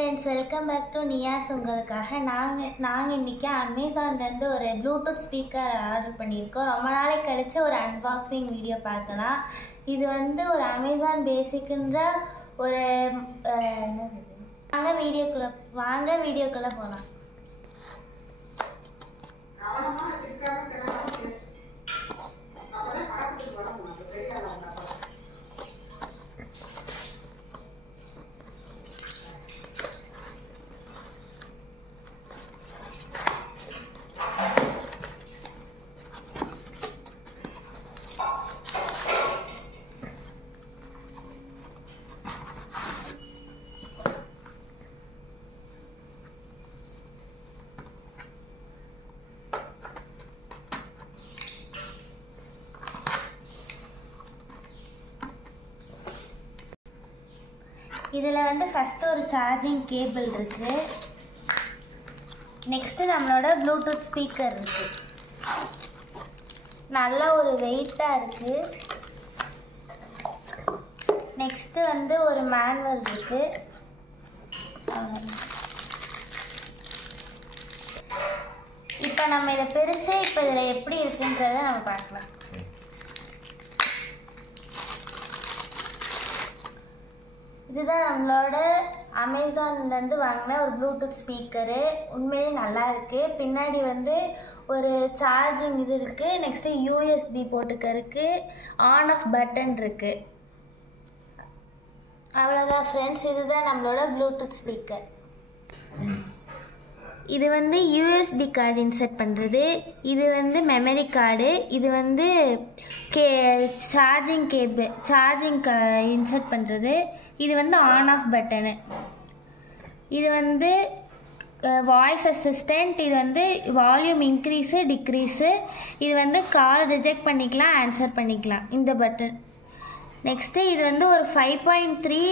friends, welcome back to Niyas உங்களுக்காக நாங்கள் இன்றைக்கி அமேசான்லேருந்து ஒரு ப்ளூடூத் ஸ்பீக்கர் ஆர்டர் பண்ணியிருக்கோம். ரொம்ப நாளைக்கு கழிச்சு ஒரு அன்பாக்சிங் வீடியோ பார்க்கலாம். இது வந்து ஒரு அமேசான் பேசிக்ன்ற ஒரு வாங்க வீடியோக்குள்ளே போகலாம். இதில் வந்து ஃபஸ்ட்டு ஒரு சார்ஜிங் கேபிள் இருக்குது. நெக்ஸ்ட்டு நம்மளோட ப்ளூடூத் ஸ்பீக்கர் இருக்குது. நல்ல ஒரு வெயிட்டாக இருக்குது. நெக்ஸ்ட்டு வந்து ஒரு மேனுவல் இருக்குது. இப்போ நம்ம இதை பிரித்து இப்போ இதில் எப்படி இருக்குன்றதை நம்ம பார்க்கலாம். இதுதான் நம்மளோட அமேசான்லேருந்து வாங்கின ஒரு ப்ளூடூத் ஸ்பீக்கரு. உண்மையிலே நல்லா இருக்குது. பின்னாடி வந்து ஒரு சார்ஜிங் இது இருக்குது. நெக்ஸ்ட்டு யூஎஸ்பி போட்டுக்கிறதுக்கு ஆன் ஆஃப் பட்டன் இருக்குது. அவ்வளோதான் ஃப்ரெண்ட்ஸ், இதுதான் நம்மளோட ப்ளூடூத் ஸ்பீக்கர். இது வந்து யூஎஸ்பி கார்டு இன்சர்ட் பண்ணுறது, இது வந்து மெமரி கார்டு, இது வந்து சார்ஜிங் இன்சர்ட் பண்ணுறது, இது வந்து ஆன் ஆஃப் பட்டனு, இது வந்து வாய்ஸ் அசிஸ்டண்ட், இது வந்து வால்யூம் இன்க்ரீஸு டிக்ரீஸு, இது வந்து கால் ரிஜெக்ட் பண்ணிக்கலாம், ஆன்சர் பண்ணிக்கலாம் இந்த பட்டன். நெக்ஸ்ட்டு இது வந்து ஒரு 5.3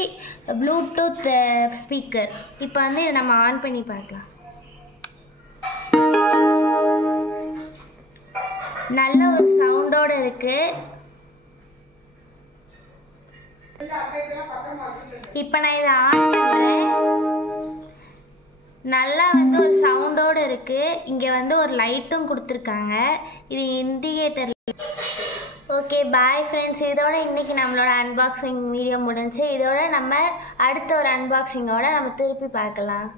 ப்ளூடூத் ஸ்பீக்கர். இப்போ வந்து இதை நம்ம ஆன் பண்ணி பார்க்கலாம். நல்ல ஒரு சவுண்டோடு இருக்குது. இப்போ நான் இதை ஆன் பண்ணுறேன். நல்லா வந்து ஒரு சவுண்டோடு இருக்குது. இங்கே வந்து ஒரு லைட்டும் கொடுத்துருக்காங்க. இது இண்டிகேட்டர். ஓகே பாய் ஃப்ரெண்ட்ஸ், இதோட இன்றைக்கி நம்மளோட அன்பாக்சிங் வீடியோ முடிஞ்சு. இதோட நம்ம அடுத்த ஒரு அன்பாக்சிங்கோடு நம்ம திருப்பி பார்க்கலாம்.